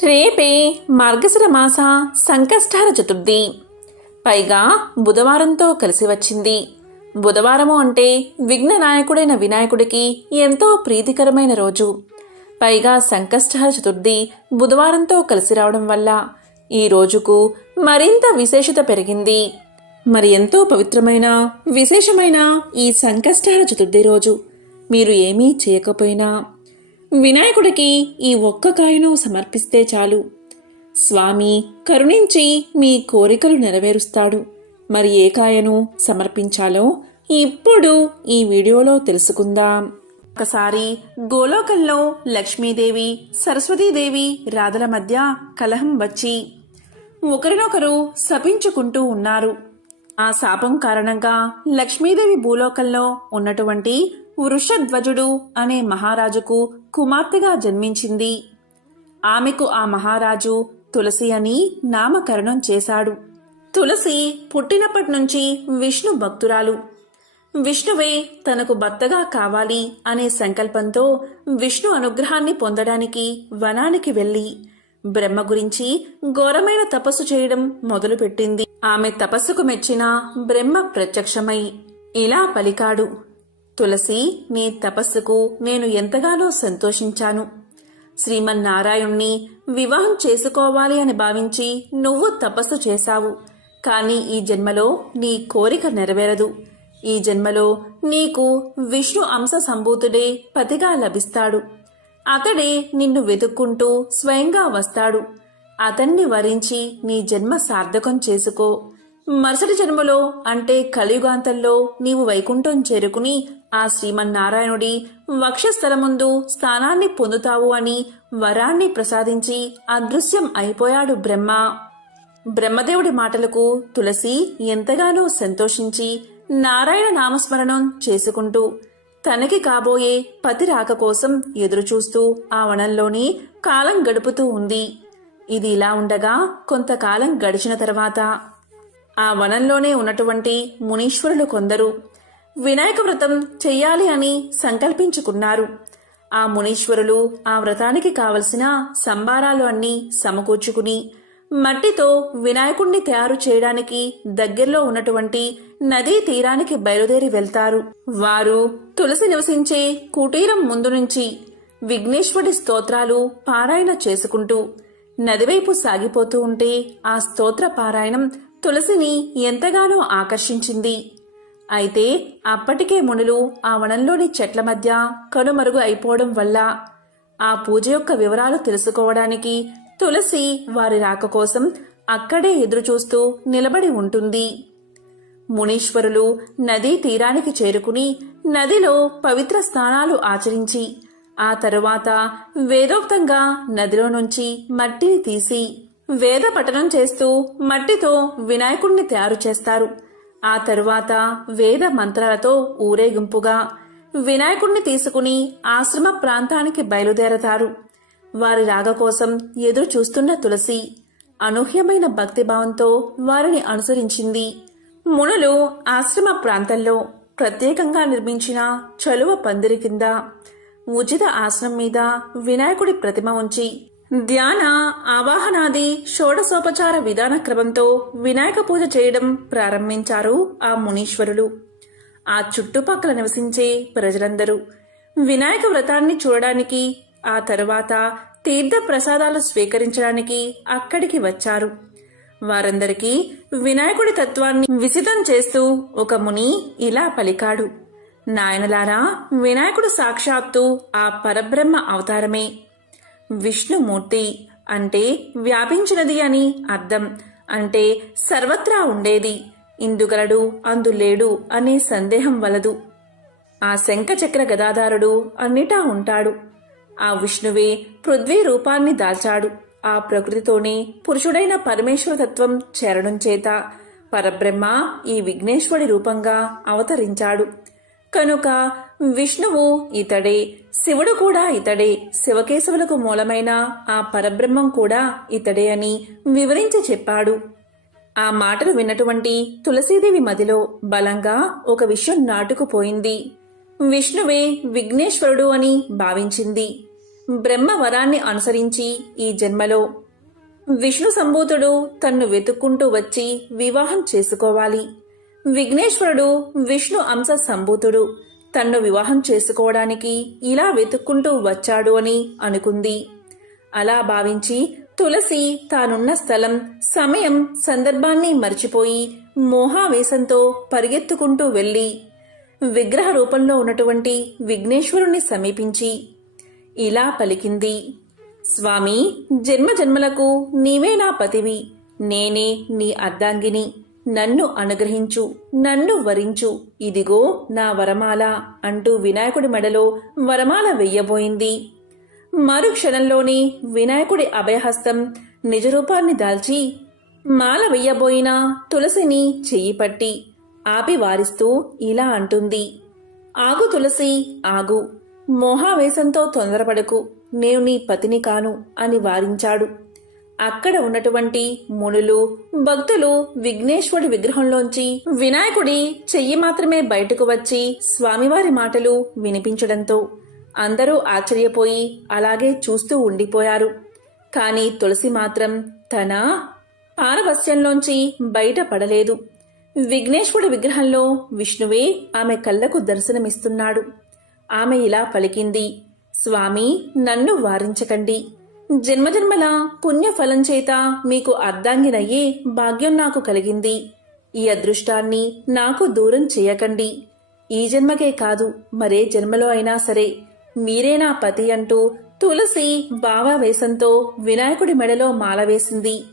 రేపే మార్గశిర మాస సంకష్టార చతుర్థి. పైగా బుధవారంతో కలిసి వచ్చింది. బుధవారము అంటే విఘ్న నాయకుడైన వినాయకుడికి ఎంతో ప్రీతికరమైన రోజు. పైగా సంకష్టార చతుర్థి బుధవారంతో కలిసి రావడం వల్ల ఈ రోజుకు మరింత విశేషత పెరిగింది. మరి ఎంతో పవిత్రమైన విశేషమైన ఈ సంకష్టార చతుర్థి రోజు మీరు ఏమీ చేయకపోయినా వినాయకుడికి ఈ ఒక్క కాయను సమర్పిస్తే చాలు. స్వామి కరుణించి మీ కోరికలు నెరవేరుస్తాడు. మరి ఏ కాయను సమర్పించాలో ఇప్పుడు ఈ వీడియోలో తెలుసుకుందాం. ఒకసారి గోలోకంలో లక్ష్మీదేవి సరస్వతీదేవి రాధల మధ్య కలహం వచ్చి ఒకరినొకరు శపించుకుంటూ ఉన్నారు. ఆ శాపం కారణంగా లక్ష్మీదేవి భూలోకంలో ఉన్నటువంటి వృషధ్వజుడు అనే మహారాజుకు కుమార్తెగా జన్మించింది. ఆమెకు ఆ మహారాజు తులసి అని నామకరణం చేశాడు. తులసి పుట్టినప్పటి నుంచి విష్ణు భక్తురాలు. విష్ణువే తనకు భర్తగా కావాలి అనే సంకల్పంతో విష్ణు అనుగ్రహాన్ని పొందడానికి వనానికి వెళ్ళి బ్రహ్మ గురించి ఘోరమైన తపస్సు చేయడం మొదలుపెట్టింది. ఆమె తపస్సుకు మెచ్చిన బ్రహ్మ ప్రత్యక్షమై ఇలా పలికాడు. తులసి నీ తపస్సుకు నేను ఎంతగానో సంతోషించాను. శ్రీమన్నారాయణ్ణి వివాహం చేసుకోవాలి అని భావించి నువ్వు తపస్సు చేశావు. కానీ ఈ జన్మలో నీ కోరిక నెరవేరదు. ఈ జన్మలో నీకు విష్ణు అంశ సంభూతుడే పతిగా లభిస్తాడు. అతడే నిన్ను వెతుక్కుంటూ స్వయంగా వస్తాడు. అతన్ని వరించి నీ జన్మ సార్థకం చేసుకో. మరుసటి జన్మలో అంటే కలియుగాంతంలో నీవు వైకుంఠం చేరుకుని ఆ శ్రీమన్నారాయణుడి వక్షస్థల ముందు స్థానాన్ని పొందుతావు అని వరాన్ని ప్రసాదించి అదృశ్యం అయిపోయాడు బ్రహ్మ. బ్రహ్మదేవుడి మాటలకు తులసి ఎంతగానో సంతోషించి నారాయణ నామస్మరణం చేసుకుంటూ తనకి కాబోయే పతి రాక కోసం ఎదురుచూస్తూ ఆ వనంలోని కాలం గడుపుతూ ఉంది. ఇది ఇలా ఉండగా కొంతకాలం గడిచిన తర్వాత ఆ వనంలోనే ఉన్నటువంటి మునీశ్వరులు కొందరు వినాయక వ్రతం చెయ్యాలి అని సంకల్పించుకున్నారు. ఆ మునీశ్వరులు ఆ వ్రతానికి కావలసిన సంబారాలు అన్నీ సమకూర్చుకుని మట్టితో వినాయకుణ్ణి తయారు చేయడానికి దగ్గరలో ఉన్నటువంటి నదీ తీరానికి బయలుదేరి వెళ్తారు. వారు తులసి నివసించే కుటీరం ముందు నుంచి విఘ్నేశ్వరుడి స్తోత్రాలు పారాయణ చేసుకుంటూ నదివైపు సాగిపోతూ ఉంటే ఆ స్తోత్ర పారాయణం తులసిని ఎంతగానో ఆకర్షించింది. అయితే అప్పటికే మునులు ఆ వనంలోని చెట్ల మధ్య కనుమరుగు అయిపోవడం వల్ల ఆ పూజ యొక్క వివరాలు తెలుసుకోవడానికి తులసి వారి రాక కోసం అక్కడే ఎదురుచూస్తూ నిలబడి ఉంటుంది. మునీశ్వరులు నదీ తీరానికి చేరుకుని నదిలో పవిత్ర స్నానాలు ఆచరించి ఆ తరువాత వేదోక్తంగా నదిలో నుంచి మట్టిని తీసి వేద పఠనం చేస్తూ మట్టితో వినాయకుణ్ణి తయారు చేస్తారు. ఆ తరువాత వేద మంత్రాలతో ఊరేగింపుగా వినాయకుణ్ణి తీసుకుని ఆశ్రమ ప్రాంతానికి బయలుదేరతారు. వారి రాగ కోసం ఎదురు చూస్తున్న తులసి అనూహ్యమైన భక్తిభావంతో వారిని అనుసరించింది. మునులు ఆశ్రమ ప్రాంతంలో ప్రత్యేకంగా నిర్మించిన చలువ పందిరి కింద ఉచిత ఆసనం మీద వినాయకుడి ప్రతిమ ఉంచి ధ్యాన ఆవాహనాది షోడసోపచార విధాన క్రమంతో వినాయక పూజ చేయడం ప్రారంభించారు ఆ మునీశ్వరులు. ఆ చుట్టుపక్కల నివసించే ప్రజలందరూ వినాయక వ్రతాన్ని చూడడానికి ఆ తరువాత తీర్థ ప్రసాదాలు స్వీకరించడానికి అక్కడికి వచ్చారు. వారందరికీ వినాయకుడి తత్వాన్ని విసితం చేస్తూ ఒక ముని ఇలా పలికాడు. నాయనలారా వినాయకుడు సాక్షాత్తు ఆ పరబ్రహ్మ అవతారమే. విష్ణుమూర్తి అంటే వ్యాపించినది అని అర్థం. అంటే సర్వత్రా ఉండేది. ఇందుగలడు అందులేడు అనే సందేహం వలదు. ఆ శంఖచక్ర గదాధారుడు అన్నిటా ఉంటాడు. ఆ విష్ణువే పృథ్వీ రూపాన్ని దాల్చాడు. ఆ ప్రకృతితోనే పురుషుడైన పరమేశ్వర తత్వం చేరడం చేత పరబ్రహ్మ ఈ విఘ్నేశ్వరి రూపంగా అవతరించాడు. కనుక విష్ణువు ఇతడే శివుడు కూడా ఇతడే శివకేశవులకు మూలమైన ఆ పరబ్రహ్మం కూడా ఇతడే అని వివరించి చెప్పాడు. ఆ మాటలు విన్నటువంటి తులసీదేవి మదిలో బలంగా ఒక విషయం నాటుకుపోయింది. విష్ణువే విఘ్నేశ్వరుడు అని భావించింది. బ్రహ్మ వరాన్ని అనుసరించి ఈ జన్మలో విష్ణు సంభూతుడు తన్ను వెతుక్కుంటూ వచ్చి వివాహం చేసుకోవాలి. విఘ్నేశ్వరుడు విష్ణు అంశ సంభూతుడు. తన్ను వివాహం చేసుకోవడానికి ఇలా వెతుక్కుంటూ వచ్చాడు అని అనుకుంది. అలా భావించి తులసి తానున్న స్థలం సమయం సందర్భాన్ని మర్చిపోయి మోహావేశంతో పరిగెత్తుకుంటూ వెళ్ళి విగ్రహ రూపంలో ఉన్నటువంటి విఘ్నేశ్వరుణ్ణి సమీపించి ఇలా పలికింది. స్వామి జన్మ జన్మలకు నీవే నా పతివి. నేనే నీ అర్ధాంగిని. నన్ను అనుగ్రహించు నన్ను వరించు. ఇదిగో నా వరమాల అంటూ వినాయకుడి మెడలో వరమాల వెయ్యబోయింది మరుక్షణంలోనే వినాయకుడి అభయహస్తం నిజరూపాన్ని దాల్చి మాల వెయ్యబోయిన తులసిని చెయ్యి పట్టి ఆపి వారిస్తూ ఇలా అంటుంది. ఆగు తులసి ఆగు. మోహావేశంతో తొందరపడకు. నేను నీ పతిని కాను అని వారించాడు. అక్కడ ఉన్నటువంటి మునులు భక్తులు విఘ్నేశ్వరుడి విగ్రహంలోంచి వినాయకుడి చెయ్యి మాత్రమే బయటకు వచ్చి స్వామివారి మాటలు వినిపించడంతో అందరూ ఆశ్చర్యపోయి అలాగే చూస్తూ ఉండిపోయారు. కాని తులసి మాత్రం తన పారవస్యంలోంచి బయటపడలేదు విఘ్నేశ్వరుడి విగ్రహంలో విష్ణువే ఆమె కళ్ళకు దర్శనమిస్తున్నాడు. ఆమె ఇలా పలికింది స్వామి నన్ను వారించకండి. జన్మజన్మల పుణ్యఫలం చేత మీకు అర్ధాంగినయ్యే భాగ్యం నాకు కలిగింది. ఈ అదృష్టాన్ని నాకు దూరం చేయకండి. ఈ జన్మకే కాదు మరే జన్మలో అయినా సరే. మీరే నా పతి అంటూ తులసి భావావేశంతో వినాయకుడి మెడలో మాల వేసింది.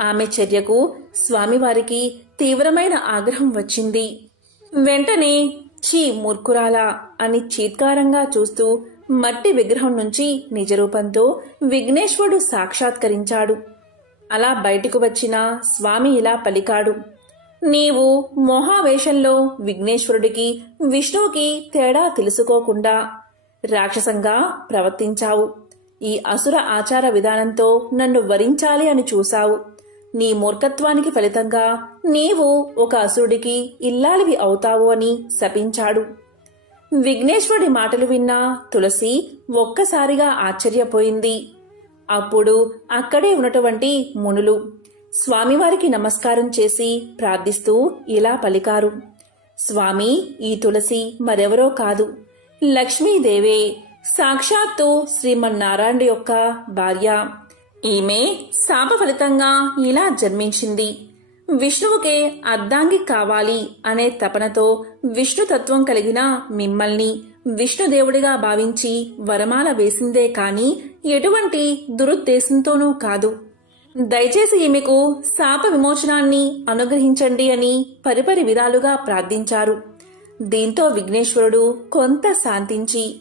ఆమె చర్యకు స్వామివారికి తీవ్రమైన ఆగ్రహం వచ్చింది. వెంటనే చీ మూర్ఖురాలా అని చీత్కారంగా చూస్తూ మట్టి విగ్రహం నుంచి నిజరూపంతో విఘ్నేశ్వరుడు సాక్షాత్కరించాడు. అలా బయటకు వచ్చిన స్వామి ఇలా పలికాడు. నీవు మోహావేశంలో విఘ్నేశ్వరుడికి విష్ణువుకి తేడా తెలుసుకోకుండా రాక్షసంగా ప్రవర్తించావు. ఈ అసుర ఆచార విధానంతో నన్ను వరించాలి అని చూశావు. నీ మూర్ఖత్వానికి ఫలితంగా నీవు ఒక అసురుడికి ఇల్లాలివి అవుతావు అని శపించాడు. విఘ్నేశ్వరుడి మాటలు విన్న తులసి ఒక్కసారిగా ఆశ్చర్యపోయింది. అప్పుడు అక్కడే ఉన్నటువంటి మునులు స్వామివారికి నమస్కారం చేసి ప్రార్థిస్తూ ఇలా పలికారు. స్వామి ఈ తులసి మరెవరో కాదు. లక్ష్మీదేవే సాక్షాత్తు శ్రీమన్నారాయణ యొక్క భార్య. ఈమె శాప ఫలితంగా ఇలా జన్మించింది. విష్ణువుకే అర్ధాంగి కావాలి అనే తపనతో విష్ణుతత్వం కలిగిన మిమ్మల్ని విష్ణుదేవుడిగా భావించి వరమాల వేసిందే కాని ఎటువంటి దురుద్దేశంతోనూ కాదు. దయచేసి ఈమెకు శాప విమోచనాన్ని అనుగ్రహించండి అని పరిపరి విధాలుగా ప్రార్థించారు. దీంతో విఘ్నేశ్వరుడు కొంత శాంతించి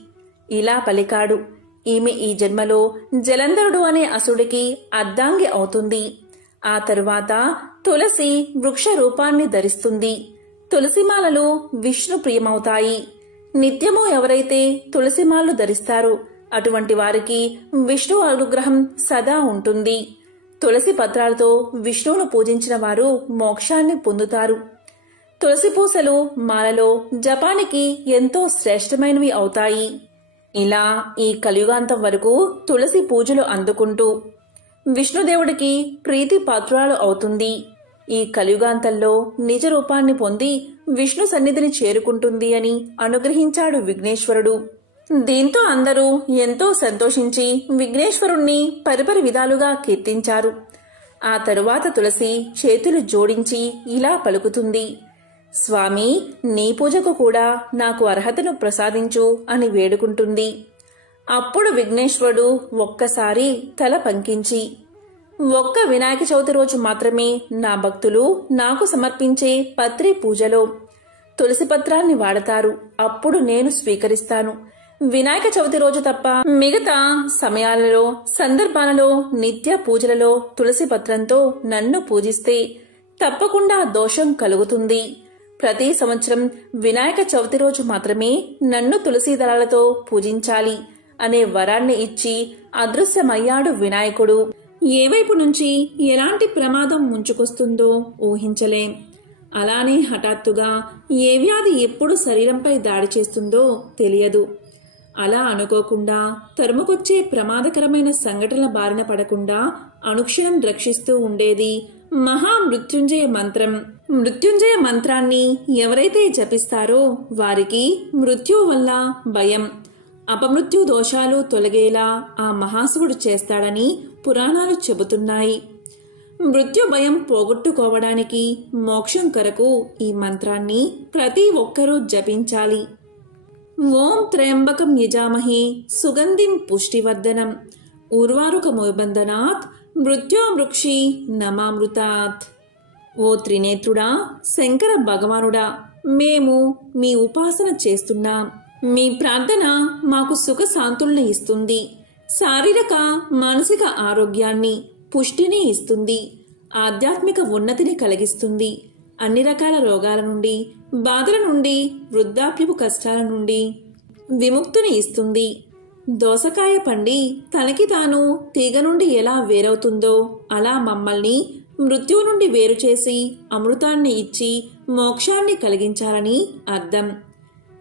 ఇలా పలికాడు ఈమె ఈ జన్మలో జలంధరుడు అనే అసుడికి అర్ధాంగి అవుతుంది. ఆ తరువాత తులసి వృక్ష రూపాన్ని ధరిస్తుంది. తులసిమాలలు విష్ణు ప్రియమవుతాయి. నిత్యము ఎవరైతే తులసిమాలు ధరిస్తారో అటువంటి వారికి విష్ణు అనుగ్రహం సదా ఉంటుంది. తులసి పత్రాలతో విష్ణువును పూజించిన వారు మోక్షాన్ని పొందుతారు. తులసి పూసలు మాలలో జపానికి ఎంతో శ్రేష్టమైనవి అవుతాయి. ఇలా ఈ కలియుగాంతం వరకు తులసి పూజలు అందుకుంటూ విష్ణుదేవుడికి ప్రీతి పాత్రాలు అవుతుంది. ఈ కలియుగాంతంలో నిజ రూపాన్ని పొంది విష్ణు సన్నిధిని చేరుకుంటుంది అని అనుగ్రహించాడు విఘ్నేశ్వరుడు. దీంతో అందరూ ఎంతో సంతోషించి విఘ్నేశ్వరుణ్ణి పరిపరి విధాలుగా కీర్తించారు. ఆ తరువాత తులసి చేతులు జోడించి ఇలా పలుకుతుంది. స్వామి నీ పూజకు కూడా నాకు అర్హతను ప్రసాదించు అని వేడుకుంటుంది. అప్పుడు విఘ్నేశ్వరుడు ఒక్కసారి తల పంకించి ఒక్క వినాయక చవితి రోజు మాత్రమే నా భక్తులు నాకు సమర్పించే పత్రి పూజలో తులసి పత్రాన్ని వాడతారు. అప్పుడు నేను స్వీకరిస్తాను. వినాయక చవితి రోజు తప్ప మిగతా సమయాలలో సందర్భాలలో నిత్య పూజలలో తులసి పత్రంతో నన్ను పూజిస్తే తప్పకుండా దోషం కలుగుతుంది. ప్రతి సంవత్సరం వినాయక చవితి రోజు మాత్రమే నన్ను తులసి దళాలతో పూజించాలి అనే వరాన్ని ఇచ్చి అదృశ్యమయ్యాడు వినాయకుడు. ఏ వైపు నుంచి ఎలాంటి ప్రమాదం ముంచుకొస్తుందో ఊహించలేం. అలానే హఠాత్తుగా ఏ వ్యాధి ఎప్పుడు శరీరంపై దాడి చేస్తుందో తెలియదు. అలా అనుకోకుండా తరుముకొచ్చే ప్రమాదకరమైన సంఘటనల బారిన పడకుండా అనుక్షణం రక్షిస్తూ ఉండేది మహామృత్యుంజయ మంత్రం. మృత్యుంజయ మంత్రాన్ని ఎవరైతే జపిస్తారో వారికి మృత్యు వల్ల భయం. అపమృత్యు దోషాలు తొలగేలా ఆ మహాశివుడు చేస్తాడని పురాణాలు చెబుతున్నాయి. మృత్యు భయం పోగొట్టుకోవడానికి మోక్షం కొరకు ఈ మంత్రాన్ని ప్రతి ఒక్కరూ జపించాలి. ఓం త్రయంబకం యజామహే సుగంధిం పుష్టివర్ధనం. ఊర్వారుకముబంధనాత్ మృత్యోమృక్షి నమామృతాత్. ఓ త్రినేత్రుడా శంకర భగవానుడా మేము మీ ఉపాసన చేస్తున్నాం. మీ ప్రార్థన మాకు సుఖ శాంతుల్ని ఇస్తుంది. శారీరక మానసిక ఆరోగ్యాన్ని పుష్టిని ఇస్తుంది ఆధ్యాత్మిక ఉన్నతిని కలిగిస్తుంది. అన్ని రకాల రోగాల నుండి బాధల నుండి వృద్ధాప్యపు కష్టాల నుండి విముక్తిని ఇస్తుంది. దోసకాయ పండి తనకి తాను తీగ నుండి ఎలా వేరవుతుందో అలా మమ్మల్ని మృత్యువు నుండి వేరు చేసి అమృతాన్ని ఇచ్చి మోక్షాన్ని కలిగించాలని అర్థం.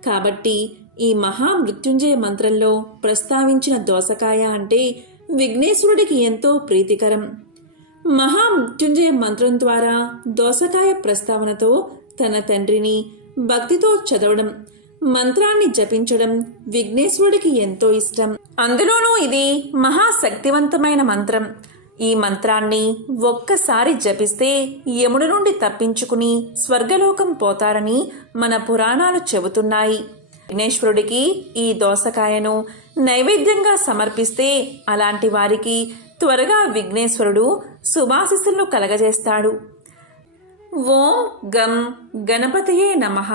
కాబట్టి ఈ మహా మృత్యుంజయ మంత్రంలో ప్రస్తావించిన దోసకాయ అంటే విఘ్నేశ్వరుడికి ఎంతో ప్రీతికరం. మహామృత్యుంజయ మంత్రం ద్వారా దోసకాయ ప్రస్తావనతో తన తండ్రిని భక్తితో చదవడం మంత్రాన్ని జపించడం విఘ్నేశ్వరుడికి ఎంతో ఇష్టం. అందులోనూ ఇది మహాశక్తివంతమైన మంత్రం. ఈ మంత్రాన్ని ఒక్కసారి జపిస్తే యముడు నుండి తప్పించుకుని స్వర్గలోకం పోతారని మన పురాణాలు చెబుతున్నాయి. విఘ్నేశ్వరుడికి ఈ దోసకాయను నైవేద్యంగా సమర్పిస్తే అలాంటి వారికి త్వరగా విఘ్నేశ్వరుడు శుభాశిస్సులను కలగజేస్తాడు. ఓం గం గణపతియే నమః.